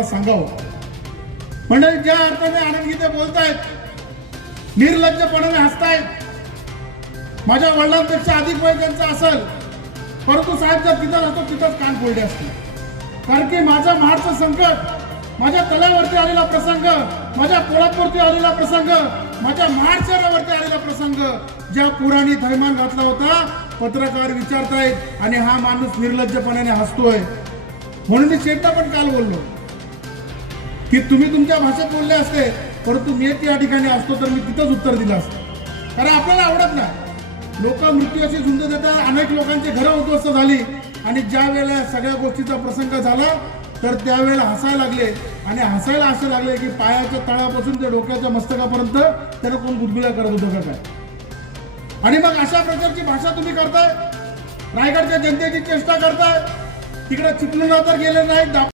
हसावं म्हणजे ज्या अर्थाने आनंद गीते बोलतायत निर्लज्जपणाने हसतायत माझ्या वडिलांपेक्षा अधिक वय त्यांचं असेल परंतु साहेब जर तिथं असतो तिथंच कान फोडले असते कारण की माझं महाडचं संकट माझ्या तलावरती आलेला प्रसंग माझ्या कोल्हापूरती आलेला प्रसंग माझ्या महाड शहरावरती आलेला प्रसंग ज्या पुराणी थैमान घातला होता पत्रकार विचारतायत आणि हा माणूस निर्लज्जपणाने हसतोय. म्हणून मी शेठला पण काल बोललो. की तुम्ही तुमच्या भाषेत बोलले असते परंतु मी त्या ठिकाणी असतो तर मी तिथंच उत्तर दिलं असतं. कारण आपल्याला आवडत नाही. लोक मृत्यू अशी झुंज देतात अनेक लोकांची घरं उद्ध्वस्त झाली आणि ज्या वेळेला सगळ्या गोष्टीचा प्रसंग झाला तर त्यावेळेला हसायला लागले आणि हसायला असं लागले की पायाच्या तळापासून ते डोक्याच्या मस्तकापर्यंत त्यानं कोण गुदगुल्या करत होतं का काय? आणि मग अशा प्रकारची भाषा तुम्ही करताय? रायगडच्या जनतेची चेष्टा करताय? तिकडे चिपलून तर गेले नाही दापोली